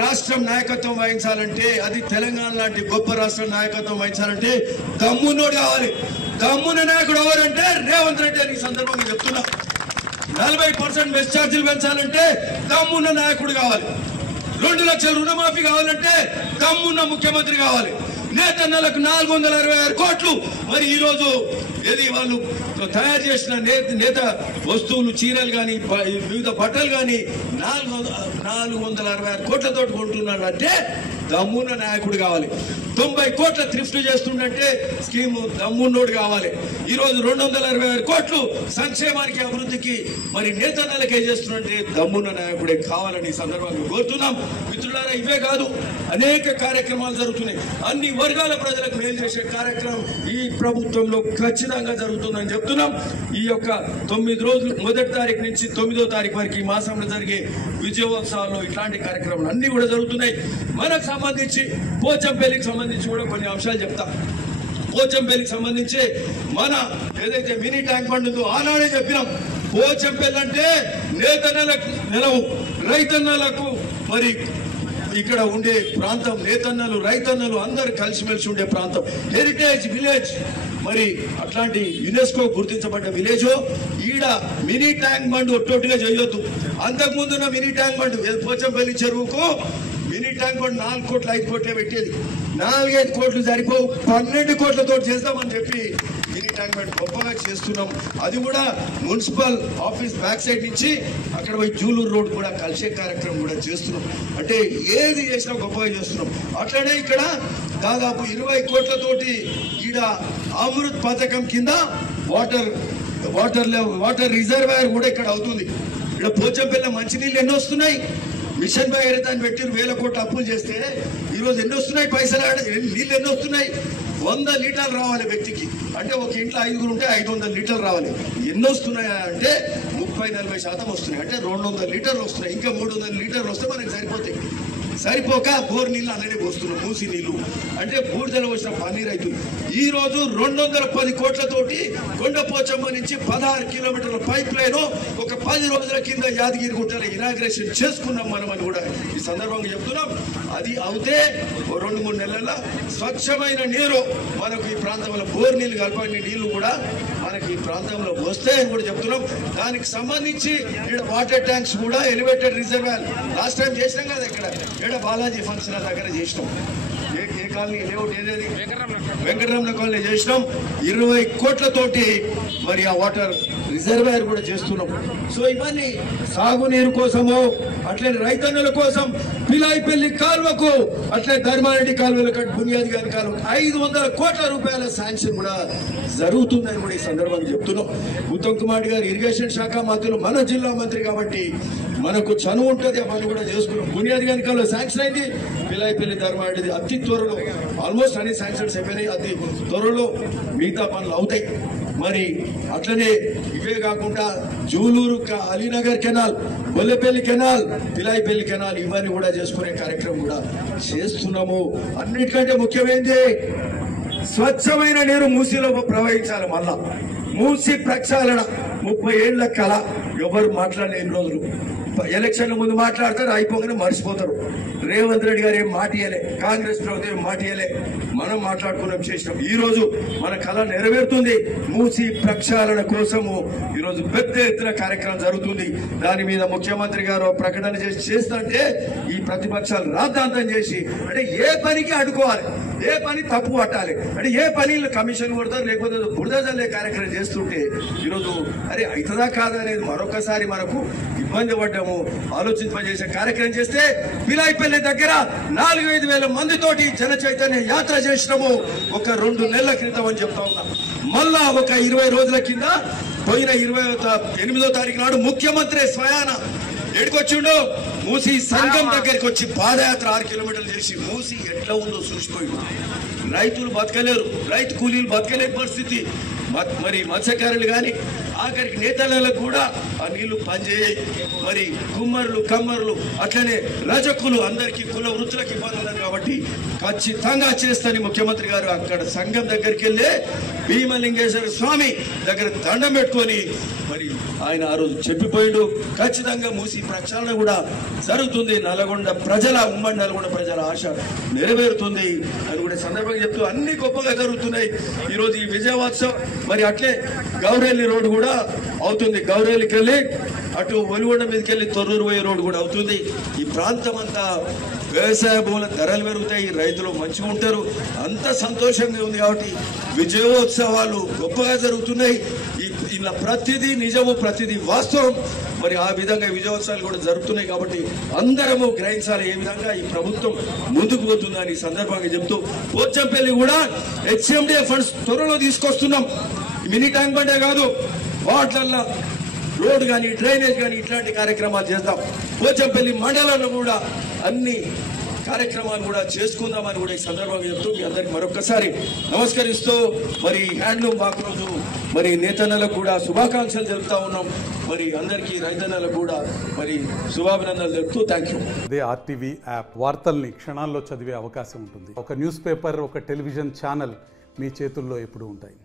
రాష్ట్రం నాయకత్వం వహించాలంటే, అది తెలంగాణ లాంటి గొప్ప రాష్ట్రం నాయకత్వం వహించాలంటే దమ్మున్నోడు కావాలి. దమ్మున్న నాయకుడు ఎవరంటే రేవంత్ రెడ్డి అని సందర్భంగా చెప్తున్నా. 40% బస్ ఛార్జీలు పెంచాలంటే దమ్మున్న నాయకుడు కావాలి. 2 లక్షల రుణమాఫీ కావాలంటే దమ్మున్న ముఖ్యమంత్రి కావాలి. నేతన్నలకు 466 కోట్లు. మరి ఈ రోజు ఏది వాళ్ళు తయారు చేసిన నేత వస్తువులు, చీరలు కానీ, వివిధ బట్టలు కానీ 466 కోట్లతో కొంటున్నాడంటే దమ్మున్న నాయకుడు కావాలి. 90 కోట్ల థ్రిఫ్ట్ చేస్తుండంటే స్కీము దమ్మున్నోడు కావాలి. ఈ రోజు 266 కోట్లు సంక్షేమానికి, అభివృద్ధికి మరి నేతన్నలకే చేస్తుంటే దమ్మున్న నాయకుడే కావాలని సందర్భంగా కోరుతున్నాం. మిత్రులారా, ఇవే కాదు, అనేక కార్యక్రమాలు జరుగుతున్నాయి. అన్ని వర్గాల ప్రజలకు మేలు చేసే కార్యక్రమం ఈ ప్రభుత్వంలో ఖచ్చితంగా జరుగుతుందని చెప్తున్నాం. ఈ యొక్క 9 రోజులు, 1వ తారీఖు నుంచి 9వ తారీఖు వరకు ఈ మాసంలో జరిగే విజయోత్సవాల్లో ఇట్లాంటి కార్యక్రమాలు అన్ని కూడా జరుగుతున్నాయి. మనకు సంబంధించి పోచంపల్లికి సంబంధించి కూడా కొన్ని అంశాలు చెప్తా. పోచంపల్లికి సంబంధించి మన ఏదైతే మినీ ట్యాంక్ బండ్ ఉందో ఆనాడే చెప్పినాం. పోచంపల్లి అంటే నేతన్నలకు నెలవు, రైతన్నలకు మరి ఇక్కడ ఉండే ప్రాంతం, నేతన్నలు రైతన్నలు అందరు కలిసిమెలిసి ఉండే ప్రాంతం, హెరిటేజ్ విలేజ్. మరి అట్లాంటి యునెస్కో గుర్తించబడ్డ విలేజ్. ఈడ మినీ ట్యాంక్ బండ్ ఒట్టొట్టుగా చేయొద్దు. అంతకుముందున్న మినీ ట్యాంక్ బండ్ పోచంపల్లి చెరువుకు మినీ ట్యాంక్ బండ్ 4 కోట్లు 5 కోట్లే పెట్టేది. 4-5 కోట్లు సరిపోవు, 12 కోట్లతో చేద్దామని చెప్పి మినీ ట్యాంక్ బండ్ గొప్పగా చేస్తున్నాం. అది కూడా మున్సిపల్ ఆఫీస్ బ్యాక్ సైడ్ నుంచి అక్కడ పోయి జూలూరు రోడ్ కూడా కలిసే కార్యక్రమం కూడా చేస్తున్నాం. అంటే ఏది చేసినా గొప్పగా చేస్తున్నాం. అట్లనే ఇక్కడ దాదాపు 20 కోట్లతోటి ఈడ అమృత్ పథకం కింద వాటర్ రిజర్వాయర్ కూడా ఇక్కడ అవుతుంది. ఇక్కడ పోచంపల్లి మంచినీళ్ళు ఎన్ని వస్తున్నాయి. మిషన్ భగీరథ అని పెట్టి 1000 కోట్ల అప్పులు చేస్తే ఈరోజు ఎన్ని వస్తున్నాయి పైసలు, నీళ్ళు ఎన్ని వస్తున్నాయి. 100 లీటర్లు రావాలి వ్యక్తికి. అంటే ఒక ఇంట్లో 5 ఉంటే 500 లీటర్లు రావాలి. ఎన్ని వస్తున్నాయా అంటే 30-40% వస్తున్నాయి. అంటే 200 లీటర్లు వస్తున్నాయి. ఇంకా 300 లీటర్లు వస్తే మనకి సరిపోతాయి. సరిపోక బోర్ నీళ్ళు అలానే పోస్తున్నాం, మూసి నీళ్లు. అంటే బూడిదలు వచ్చిన పన్నీరు అవుతుంది. ఈ రోజు 210 కోట్లతోటి కొండపోచమ్మ నుంచి 16 కిలోమీటర్ల పైప్ లైన్ ఒక 10 రోజుల కింద యాదగిరి గుట్టలో ఇనాగ్రేషన్ చేసుకున్నాం మనం అని కూడా ఈ సందర్భంగా చెప్తున్నాం. అది అవుతే 2-3 నెలల్లో స్వచ్ఛమైన నీరు మనకు ఈ ప్రాంతంలో, బోర్ నీళ్లు కలపని నీళ్లు కూడా మనకి ఈ ప్రాంతంలో వస్తాయని కూడా చెప్తున్నాం. దానికి సంబంధించి ఇక్కడ వాటర్ ట్యాంక్స్ కూడా ఎలివేటెడ్ రిజర్వాయర్ లాస్ట్ టైం చేసినాం కదా. ఇక్కడ బాలాజీ ఫంక్షన్ దగ్గర చేసినాం. ఏ కాలనీ లేఅవుట్ ఏదేది వెంకటరమణ కాలనీ చేసినాం. 20 కోట్లతోటి మరి ఆ వాటర్ రిజర్వాయర్ కూడా చేస్తున్నాం. సో ఇవన్నీ సాగునీరు కోసము, అట్లే రైతన్నుల కోసం పిలాయిపల్లి కాలువకు, అట్లే ధర్మారెడ్డి కాలువల బునియాది గారి కాలువకు 500 కోట్ల రూపాయల శాంక్షన్ కూడా జరుగుతుందని కూడా ఈ సందర్భంగా చెప్తున్నాం. ఉత్తమ్ కుమార్ గారు ఇరిగేషన్ శాఖ మంత్రులు, మన జిల్లా మంత్రి కాబట్టి మనకు చనువు ఉంటుంది. అవన్నీ కూడా చేసుకున్నాం. బునియాది గారి కాలువ శాంక్షన్ అయింది. పిలాయిపల్లి ధర్మారెడ్డి అతి త్వరలో ఆల్మోస్ట్ అన్ని శాంక్షన్స్ అయిపోయినాయి. అతి త్వరలో మిగతా పనులు అవుతాయి. మరి అట్లనే ఇవే కాకుండా Juluru Alinagar canal, Bollepalli canal, Pilaipalli canal ఇవన్నీ కూడా చేసుకునే కార్యక్రమం కూడా చేస్తున్నాము. అన్నిటికంటే ముఖ్యమైనది స్వచ్ఛమైన నీరు మూసీలో ప్రవహించాలి. మళ్ళా మూసీ ప్రక్షాళన 30 ఏళ్ల కళ. ఎవరు మాట్లాడలేని రోజులు. ఎలక్షన్ల ముందు మాట్లాడతారు, అయిపోగానే మర్చిపోతారు. రేవంత్ రెడ్డి గారు ఏం మాట ఇయ్యలే, కాంగ్రెస్ ప్రభుత్వం ఏం మాట ఇయ్యలే. మనం మాట్లాడుకున్నాం, చేసినాం. ఈ రోజు మన కళ నెరవేరుతుంది. మూసీ ప్రక్షాళన కోసము ఈరోజు పెద్ద ఎత్తున కార్యక్రమం జరుగుతుంది. దాని మీద ముఖ్యమంత్రి గారు ప్రకటన చేస్తుంటే ఈ ప్రతిపక్షాలు రాద్ధాంతం చేసి, అంటే ఏ పనికి అడ్డుకోవాలి, ఏ పని తప్పు పట్టాలి, అంటే ఏ పనిలో కమిషన్ కొడతారు, లేకపోతే బురద జల్లే కార్యక్రమం చేస్తుంటే ఈరోజు అరే అవుతుందా కాదా అనేది మరొకసారి మనకు ఇబ్బంది పడ్డాము. ఆలోచింపజేసే కార్యక్రమం చేస్తే పిలాయిపల్లి దగ్గర 4-5 వేల మందితోటి జన చైతన్య యాత్ర చేసినాము ఒక 2 నెలల క్రితం అని చెప్తా ఉన్నా. మళ్ళా ఒక 20 రోజుల కింద పోయిన 28వ తారీఖు నాడు ముఖ్యమంత్రి స్వయాన ఎడుకొచ్చిండు, మూసీ సంఘం దగ్గరికి వచ్చి పాదయాత్ర 6 కిలోమీటర్లు చేసి మూసీ ఎట్లా ఉందో చూసిపోయిండు. రైతులు బతకలేరు, రైతు కూలీలు బతకలేని పరిస్థితి. మరి మత్స్యకారులు కానీ ఆఖరికి నేతలకు కూడా ఆ నీళ్లు పనిచేయాయి. మరి కుమ్మరులు కమ్మరులు అట్లనే రజకులు అందరికీ కుల వృత్తులకు ఇవ్వాలన్నారు కాబట్టి ఖచ్చితంగా చేస్తానని ముఖ్యమంత్రి గారు అక్కడ సంఘం దగ్గరికి వెళ్ళి భీమలింగేశ్వర స్వామి దగ్గర దండం పెట్టుకొని మరి ఆయన ఆ రోజు చెప్పిపోయిండు. ఖచ్చితంగా మూసి ప్రక్షాళన కూడా జరుగుతుంది. నల్గొండ ప్రజల ఉమ్మడి నల్గొండ ప్రజల ఆశ నెరవేరుతుంది అని కూడా సందర్భంగా చెప్తూ అన్ని గొప్పగా జరుగుతున్నాయి. ఈరోజు ఈ విజయోత్సవం మరి అట్లే గౌరెల్లి రోడ్డు కూడా అవుతుంది. గౌరెల్లికి వెళ్ళి అటు ఒలిగొండ మీదకి వెళ్ళి తొర్రూరు పోయే రోడ్డు కూడా అవుతుంది. ఈ ప్రాంతం అంతా వ్యవసాయ భూముల ధరలు పెరుగుతాయి, రైతులు మంచిగా ఉంటారు, అంత సంతోషంగా ఉంది. కాబట్టి విజయోత్సవాలు గొప్పగా జరుగుతున్నాయి. ఇలా ప్రతిదీ నిజము, ప్రతిదీ వాస్తవం. మరి ఆ విధంగా విజయోత్సవాలు కూడా జరుగుతున్నాయి. కాబట్టి అందరము గ్రహించాలి ఏ విధంగా ఈ ప్రభుత్వం ముందుకు పోతుందని సందర్భంగా చెప్తూ పోచంపల్లి కూడా హెచ్ఎండిఏ ఫండ్స్ త్వరలో తీసుకొస్తున్నాం. మినీ ట్యాంక్ బండే కాదు, వాటిల్లో రోడ్ కానీ డ్రైనేజ్ కానీ ఇట్లాంటి కార్యక్రమాలు చేద్దాం. పోచంపల్లి మండలంలో కూడా అన్ని కార్యక్రమాలు కూడా చేసుకుందామని కూడా ఈ సందర్భంగా చెప్తూ మీ అందరికి మరొకసారి నమస్కరిస్తూ మరి హ్యాండ్లూమ్ వాక్ రోజు మరి నేతన్నలకు కూడా శుభాకాంక్షలు తెలుపుతా ఉన్నాం. మరి అందరికీ రైతన్నలకు కూడా మరి శుభాభినందనలు తెలుపుతూ థ్యాంక్ యూ. అదే ఆర్టీవీ యాప్ వార్తల్ని క్షణాల్లో చదివే అవకాశం ఉంటుంది. ఒక న్యూస్ పేపర్, ఒక టెలివిజన్ ఛానల్ మీ చేతుల్లో ఎప్పుడూ ఉంటాయి.